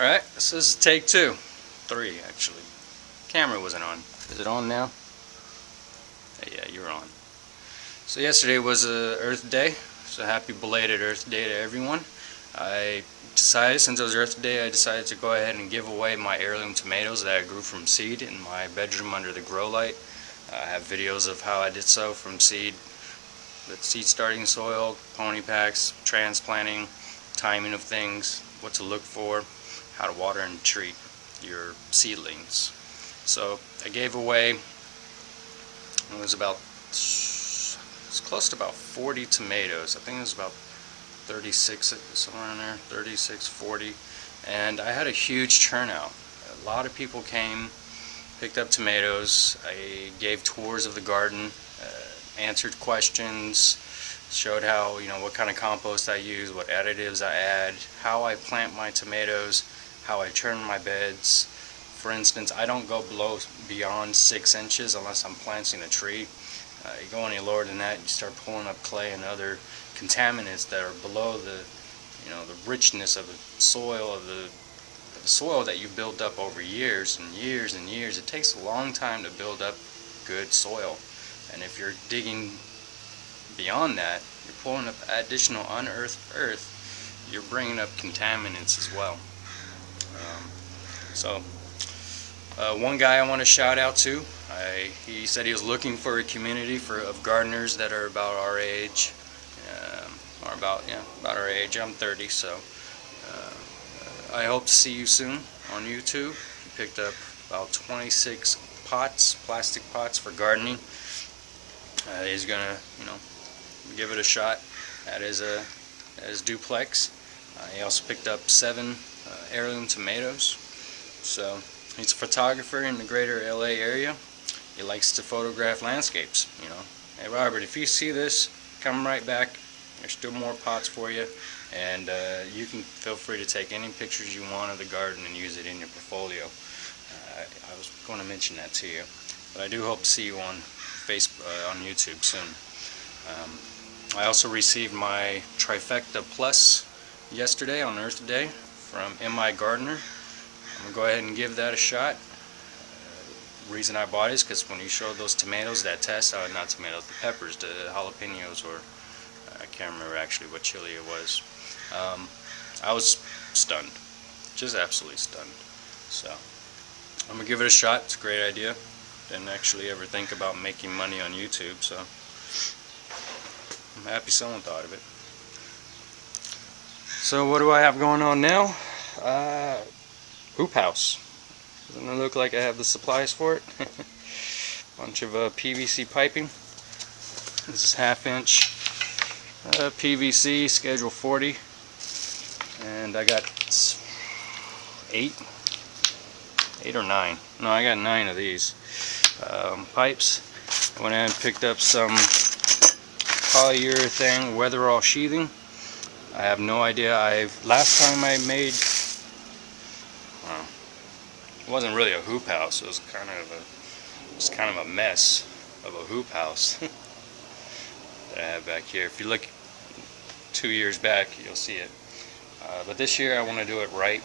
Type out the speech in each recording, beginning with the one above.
Alright, this is take 2. 3 actually. Camera wasn't on. Is it on now? Yeah, you're on. So yesterday was Earth Day, so happy belated Earth Day to everyone. I decided, since it was Earth Day, I decided to go ahead and give away my heirloom tomatoes that I grew from seed in my bedroom under the grow light. I have videos of how I did so from seed, with seed starting soil, pony packs, transplanting, timing of things, what to look for, how to water and treat your seedlings. So I gave away, it was close to about 40 tomatoes. I think it was about 36, somewhere in there, 36, 40, and I had a huge turnout. A lot of people came, picked up tomatoes. I gave tours of the garden, answered questions, showed how, what kind of compost I use, what additives I add, how I plant my tomatoes, how I turn my beds. For instance, I don't go beyond 6 inches unless I'm planting a tree. You go any lower than that, you start pulling up clay and other contaminants that are below the richness of the soil, the soil that you build up over years and years and years. It takes a long time to build up good soil, and if you're digging beyond that, you're pulling up additional unearthed earth, you're bringing up contaminants as well. One guy I want to shout out to, he said he was looking for a community of gardeners that are about our age, or about our age. I'm 30, so I hope to see you soon on YouTube. He picked up about 26 pots, plastic pots for gardening. He's gonna, give it a shot at his duplex. He also picked up 7 heirloom tomatoes. So he's a photographer in the greater LA area. He likes to photograph landscapes. Hey Robert, if you see this, come right back. There's still more pots for you, and you can feel free to take any pictures you want of the garden and use it in your portfolio. I was going to mention that to you, but I do hope to see you on YouTube soon. I also received my Trifecta Plus yesterday on Earth Day from M.I. Gardener. I'm going to go ahead and give that a shot. The reason I bought it is because when you showed those tomatoes, that test, not tomatoes, the peppers, the jalapenos, or I can't remember actually what chili it was. I was stunned, just absolutely stunned. So I'm going to give it a shot. It's a great idea. Didn't actually ever think about making money on YouTube, so I'm happy someone thought of it. So what do I have going on now? Hoop house. Doesn't it look like I have the supplies for it? Bunch of PVC piping. This is 1/2 inch PVC, schedule 40, and I got 8 or 9. No, I got 9 of these pipes. I went in and picked up some polyurethane weatherall sheathing. I have no idea. Last time I made, it wasn't really a hoop house. It was kind of a mess of a hoop house that I have back here. If you look 2 years back, you'll see it. But this year I want to do it right.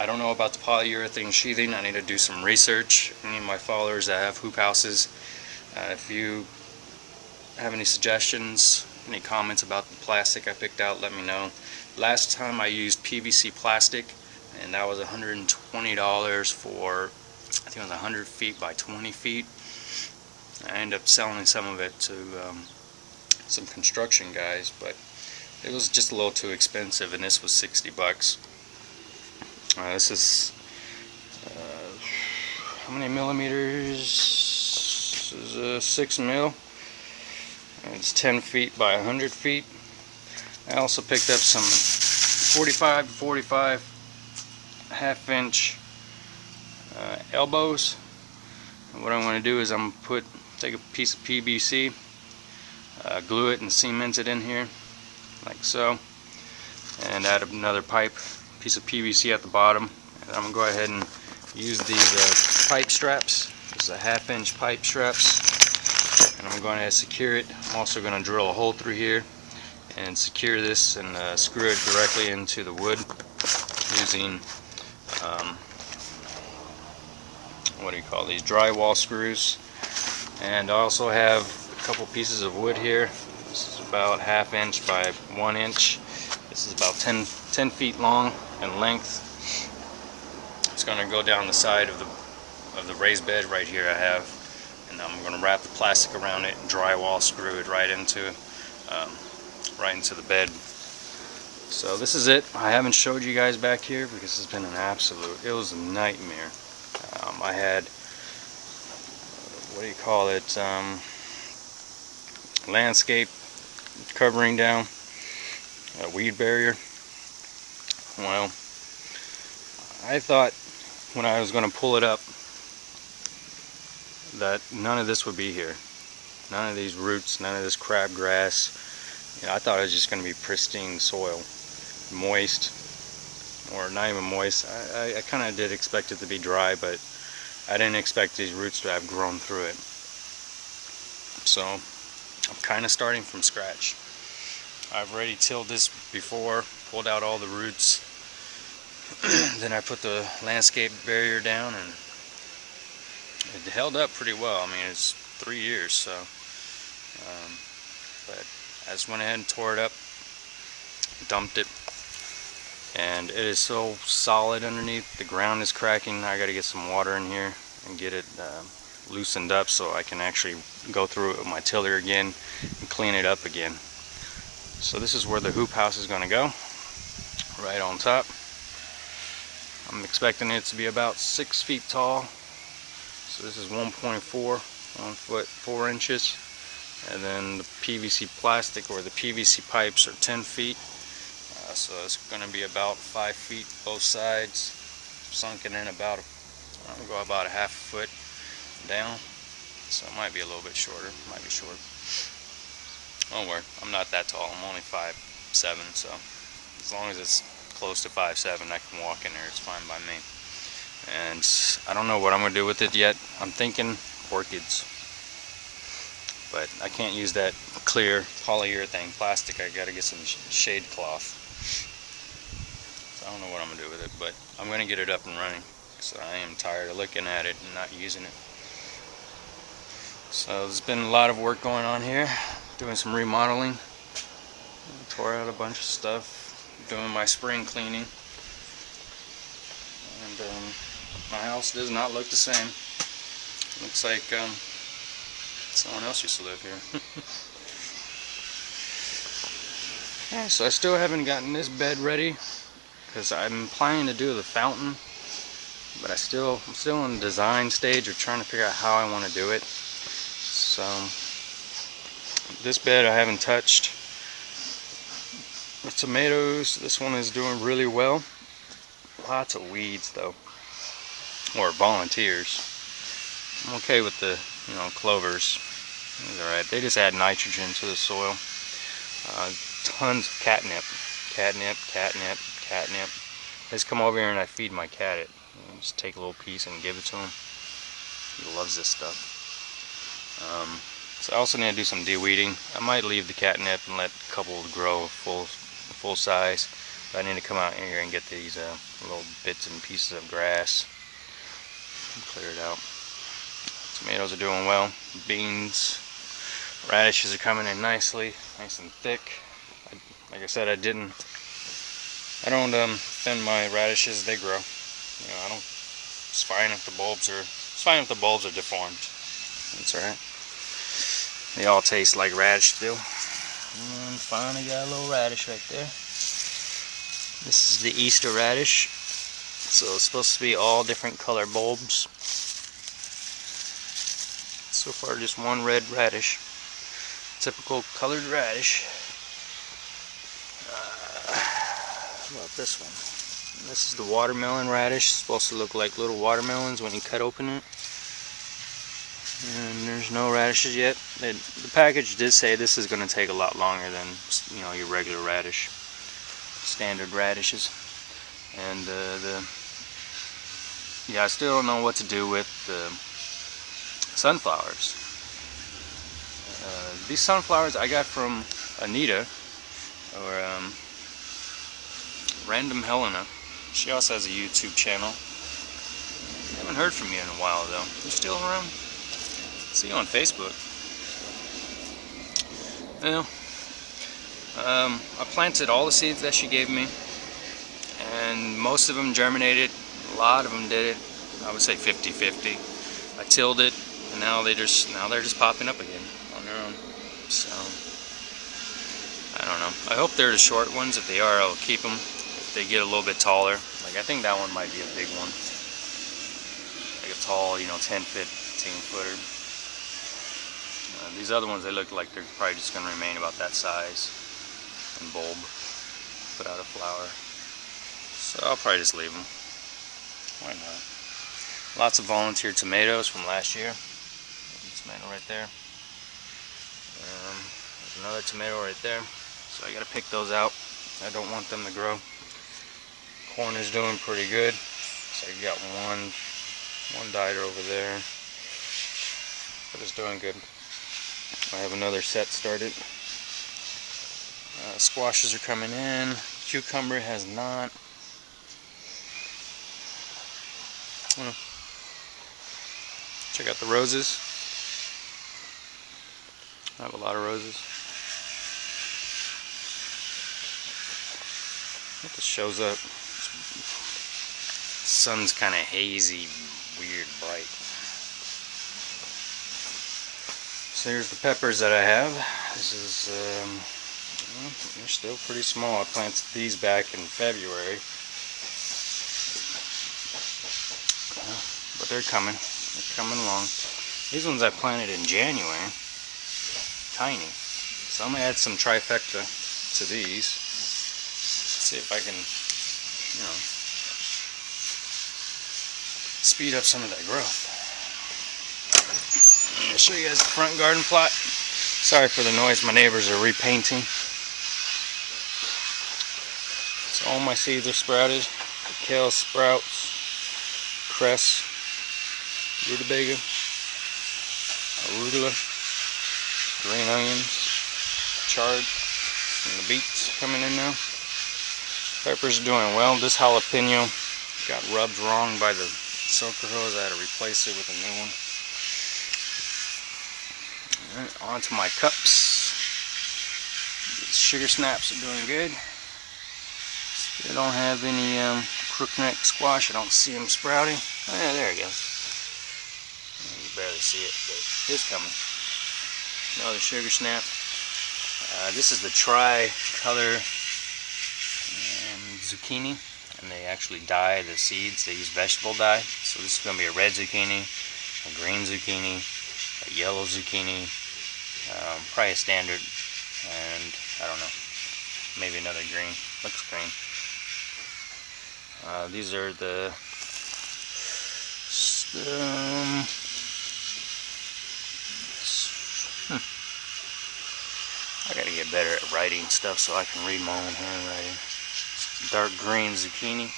I don't know about the polyurethane sheathing. I need to do some research. Any of my followers that have hoop houses, if you have any suggestions, any comments about the plastic I picked out, let me know. Last time I used PVC plastic, and that was $120 for, I think it was 100 feet by 20 feet. I ended up selling some of it to some construction guys, but it was just a little too expensive, and this was 60 bucks. This is how many millimeters? This is 6 mil. It's 10 feet by 100 feet. I also picked up some 45 to 45 1/2 inch elbows. And what I'm going to do is I'm going to take a piece of PVC, glue it and cement it in here like so, and add another piece of PVC at the bottom. And I'm going to go ahead and use these pipe straps. This is a 1/2 inch pipe straps, and I'm going to secure it. I'm also going to drill a hole through here and secure this and screw it directly into the wood. using what do you call these, drywall screws. And I also have a couple pieces of wood here. This is about 1/2 inch by 1 inch. This is about 10 feet long in length. It's going to go down the side of the raised bed right here I have, and I'm going to wrap the plastic around it and drywall screw it right into the bed. So this is it. I haven't showed you guys back here because it's been an absolute, it was a nightmare. I had, what do you call it, landscape covering down, a weed barrier. Well, I thought when I was going to pull it up that none of this would be here. None of these roots, none of this crabgrass. You know, I thought it was just going to be pristine soil, moist, or not even moist. I kind of did expect it to be dry, but I didn't expect these roots to have grown through it. So I'm kind of starting from scratch. I've already tilled this before, pulled out all the roots. Then I put the landscape barrier down, and it held up pretty well. I mean, it's 3 years, so. But I just went ahead and tore it up, dumped it, and it is so solid underneath. The ground is cracking. I got to get some water in here and get it loosened up so I can actually go through it with my tiller again and clean it up again. So this is where the hoop house is going to go, right on top. I'm expecting it to be about 6 feet tall. So this is 1.4, 1 foot 4 inches. And then the PVC plastic, or the PVC pipes, are 10 feet. So it's going to be about 5 feet both sides, sunken in about, I'll go about a 1/2 foot down. So it might be a little bit shorter, might be short. Don't worry, I'm not that tall. I'm only 5'7", so as long as it's close to 5'7", I can walk in there. It's fine by me. And I don't know what I'm going to do with it yet. I'm thinking orchids, but I can't use that clear polyurethane plastic. I got to get some shade cloth. So I don't know what I'm going to do with it, but I'm going to get it up and running, because I am tired of looking at it and not using it. So there's been a lot of work going on here, doing some remodeling. Tore out a bunch of stuff, doing my spring cleaning, and my house does not look the same. Looks like someone else used to live here. Yeah, so I still haven't gotten this bed ready, because I'm planning to do the fountain, but I'm still in the design stage of trying to figure out how I want to do it. So this bed I haven't touched. The tomatoes, this one is doing really well. Lots of weeds though, or volunteers. I'm okay with the, clovers. Alright, they just add nitrogen to the soil. Tons of catnip. Catnip. I just come over here and I feed my cat it. Just take a little piece and give it to him. He loves this stuff. So I also need to do some de-weeding. I might leave the catnip and let a couple grow full size. But I need to come out here and get these little bits and pieces of grass and clear it out. Tomatoes are doing well. Beans, radishes are coming in nicely, nice and thick. Like I said, I don't thin my radishes. They grow. I don't. It's fine if the bulbs are deformed. That's alright. They all taste like radish still. And finally got a little radish right there. This is the Easter radish. So it's supposed to be all different color bulbs. So far just one red radish. Typical colored radish. How about this one? This is the watermelon radish. It's supposed to look like little watermelons when you cut open it. And there's no radishes yet. The package did say this is going to take a lot longer than your regular radish, standard radishes. And I still don't know what to do with the sunflowers. These sunflowers I got from Anita, or Random Helena. She also has a YouTube channel. Haven't heard from you in a while though. You still around? See you on Facebook. Well, I planted all the seeds that she gave me, and most of them germinated. A lot of them did it. I would say 50-50. I tilled it, and now they're just popping up again on their own. So I don't know. I hope they're the short ones. If they are, I'll keep them. If they get a little bit taller, like I think that one might be a big one, like a tall, 10 foot, 15 footer. These other ones, they look like they're probably just going to remain about that size and bulb, put out a flower. So I'll probably just leave them. Why not? Lots of volunteer tomatoes from last year. Tomato right there. There's another tomato right there. So I got to pick those out. I don't want them to grow. Corn is doing pretty good. So I got one died over there. But it's doing good. I have another set started. Squashes are coming in. Cucumber has not. Check out the roses. I have a lot of roses. It just shows up. Sun's kind of hazy, weird, bright. So here's the peppers that I have. This is, they're still pretty small. I planted these back in February. But they're coming. They're coming along. These ones I planted in January. Tiny. So I'm going to add some trifecta to these. See if I can, speed up some of that growth. I'm going to show you guys the front garden plot. Sorry for the noise, my neighbors are repainting. So all my seeds are sprouted. Kale sprouts, cress, rutabaga, arugula, green onions, chard, and the beets coming in now. Peppers are doing well. This jalapeno got rubbed wrong by the soaker hose. I had to replace it with a new one. Alright, on to my cups. These sugar snaps are doing good. Still don't have any crookneck squash. I don't see them sprouting. Oh yeah, there it goes. You barely see it, but it's coming. Another sugar snap. This is the tri-color zucchini, and they actually dye the seeds. They use vegetable dye. So this is going to be a red zucchini, a green zucchini, a yellow zucchini, probably a standard, and I don't know, maybe another green. Looks green. These are the I gotta get better at writing stuff so I can read my own handwriting. Dark green zucchini.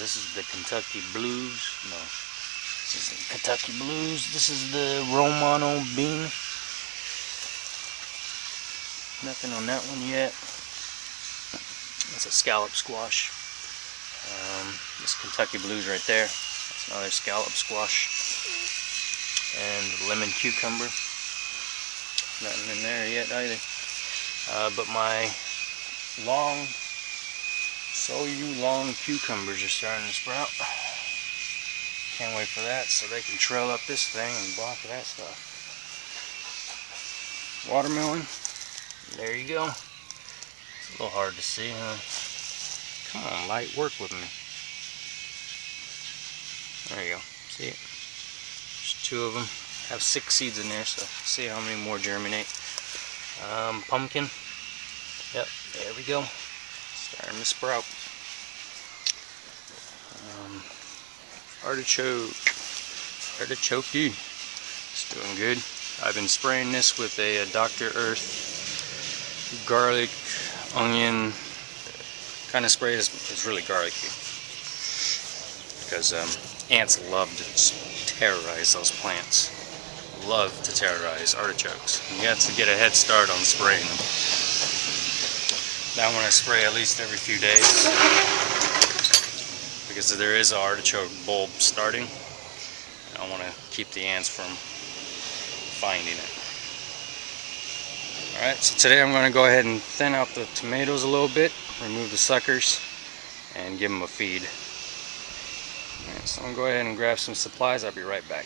This is the Kentucky Blues. No, this is the Kentucky Blues. This is the Romano bean. Nothing on that one yet. That's a scallop squash. This Kentucky Blues right there. That's another scallop squash. And lemon cucumber. Nothing in there yet either. But my long cucumbers are starting to sprout. Can't wait for that so they can trail up this thing and block that stuff. Watermelon. There you go. It's a little hard to see, huh? Come on, light, work with me. There you go. See it? There's two of them. Have 6 seeds in there, so see how many more germinate. Pumpkin. Yep, there we go. Starting to sprout. Artichoke. It's doing good. I've been spraying this with a Dr. Earth garlic, onion kind of spray. It's really garlicky because ants love to terrorize those plants. Love to terrorize artichokes. You have to get a head start on spraying them. That one I spray at least every few days because there is an artichoke bulb starting. I want to keep the ants from finding it. Alright, so today I'm going to go ahead and thin out the tomatoes a little bit, remove the suckers, and give them a feed. Alright, so I'm going to go ahead and grab some supplies. I'll be right back.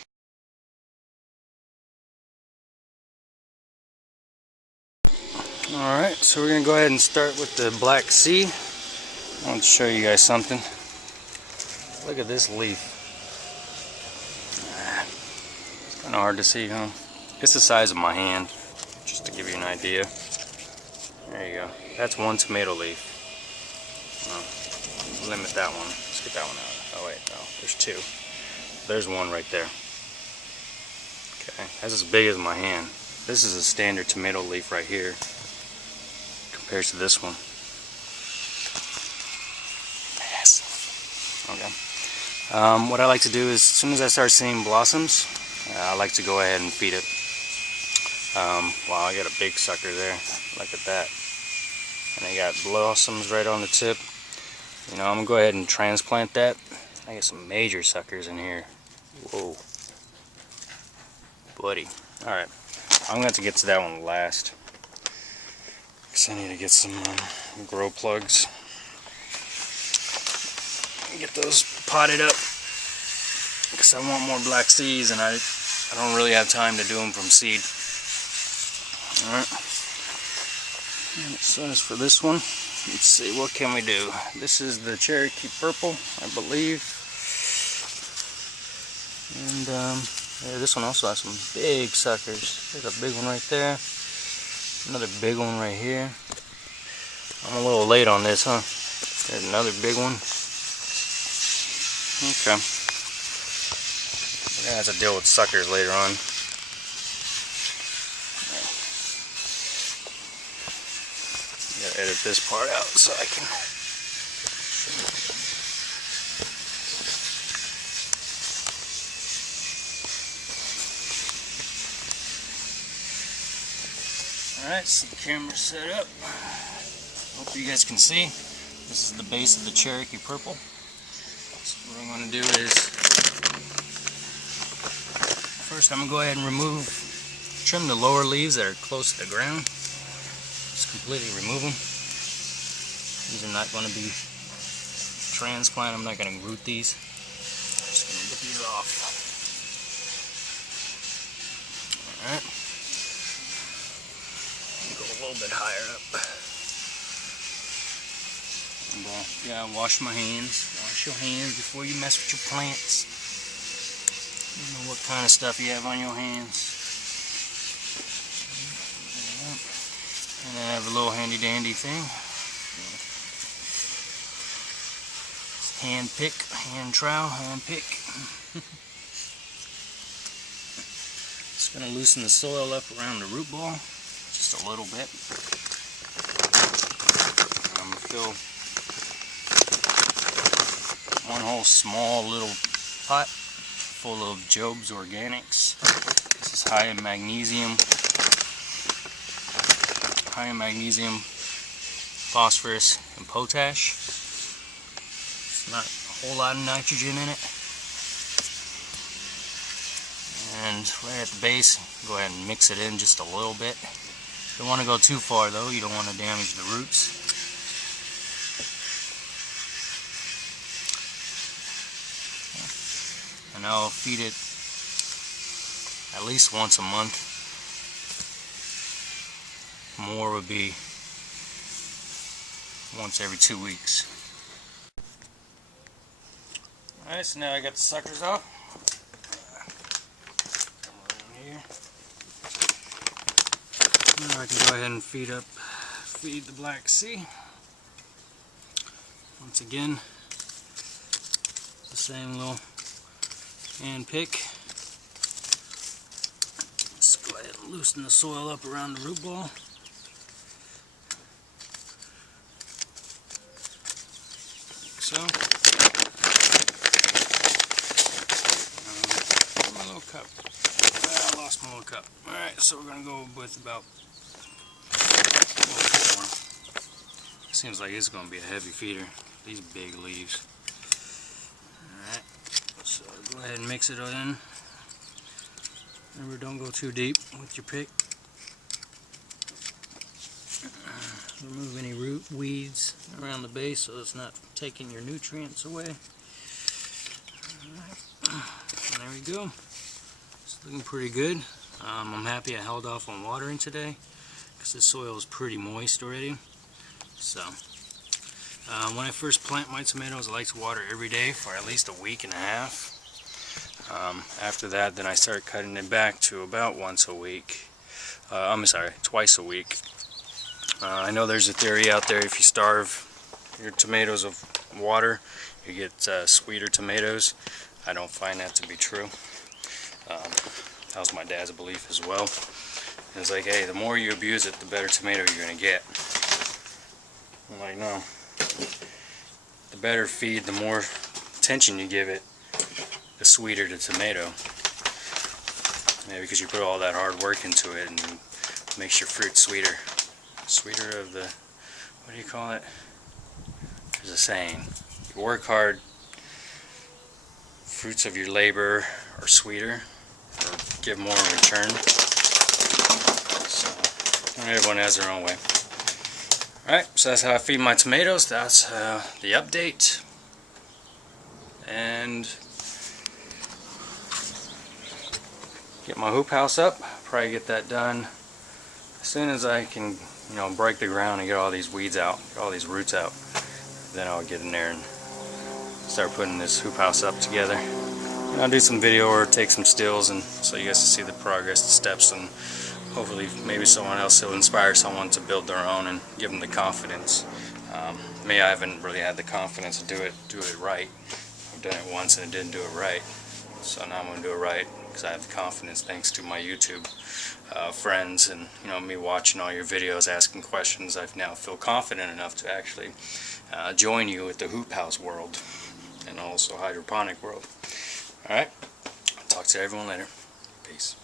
Alright, so we're going to go ahead and start with the Black Sea. I want to show you guys something. Look at this leaf. It's kind of hard to see, huh? It's the size of my hand, just to give you an idea. There you go. That's one tomato leaf. Limit that one. Let's get that one out. Oh wait, no, there's two. There's one right there. Okay, that's as big as my hand. This is a standard tomato leaf right here. Compared to this one. Massive. Okay. What I like to do is, as soon as I start seeing blossoms, I like to go ahead and feed it. Wow, I got a big sucker there. Look at that. And I got blossoms right on the tip. You know, I'm gonna go ahead and transplant that. I got some major suckers in here. Whoa. Buddy. Alright. I'm going to have to get to that one last. Because I need to get some grow plugs. Get those potted up. Because I want more Black Seas and I don't really have time to do them from seed. Alright. So as for this one, let's see, what can we do? This is the Cherokee Purple, I believe. And yeah, this one also has some big suckers. There's a big one right there. Another big one right here. I'm a little late on this, huh? There's another big one. Okay. We're gonna have to deal with suckers later on. Gotta edit this part out so I can. Alright, so the camera's set up. Hope you guys can see. This is the base of the Cherokee Purple. So what I'm going to do is, first I'm going to go ahead and trim the lower leaves that are close to the ground. Just completely remove them. These are not going to be transplanted. I'm not going to root these. Just going to get these off. Alright. Go a little bit higher up. And, yeah, wash my hands. Wash your hands before you mess with your plants. You know what kind of stuff you have on your hands. And I have a little handy dandy thing. Hand pick, hand trowel, hand pick. Just gonna loosen the soil up around the root ball. Just a little bit. I'm going to fill one whole small little pot full of Job's Organics. This is high in magnesium, phosphorus, and potash. It's not a whole lot of nitrogen in it. And right at the base, go ahead and mix it in just a little bit. Don't want to go too far though, you don't want to damage the roots. And I'll feed it at least once a month. More would be once every 2 weeks. Alright, so now I got the suckers off. Now I can go ahead and feed the Black Sea. Once again, the same little hand pick. Let's go ahead and loosen the soil up around the root ball. Like so. My little cup. I lost my little cup. Alright, so we're going to go with about seems like it's going to be a heavy feeder. These big leaves. Alright, so go ahead and mix it in. Remember, don't go too deep with your pick. Remove any root weeds around the base so it's not taking your nutrients away. Alright, there we go. It's looking pretty good. I'm happy I held off on watering today because this soil is pretty moist already. So when I first plant my tomatoes, I like to water every day for at least a week and a half. After that, then I start cutting it back to about once a week. Twice a week. I know there's a theory out there, if you starve your tomatoes of water, you get sweeter tomatoes. I don't find that to be true. That was my dad's belief as well. It's like, hey, the more you abuse it, the better tomato you're going to get. I'm like, no. The better feed, the more attention you give it, the sweeter the tomato. Yeah, because you put all that hard work into it and it makes your fruit sweeter. Sweeter of the, what do you call it? There's a saying. You work hard, fruits of your labor are sweeter, or give more in return. So everyone has their own way. Alright, so that's how I feed my tomatoes. That's the update. And get my hoop house up. Probably get that done as soon as I can, break the ground and get all these weeds out, get all these roots out. Then I'll get in there and start putting this hoop house up together. And I'll do some video or take some stills, and so you guys can see the progress, the steps, and hopefully maybe someone else will inspire someone to build their own and give them the confidence. Me, I haven't really had the confidence to do it right. I've done it once and it didn't do it right. So now I'm going to do it right because I have the confidence thanks to my YouTube friends and me watching all your videos, asking questions. I now feel confident enough to actually join you with the hoop house world and also hydroponic world. Alright, talk to everyone later. Peace.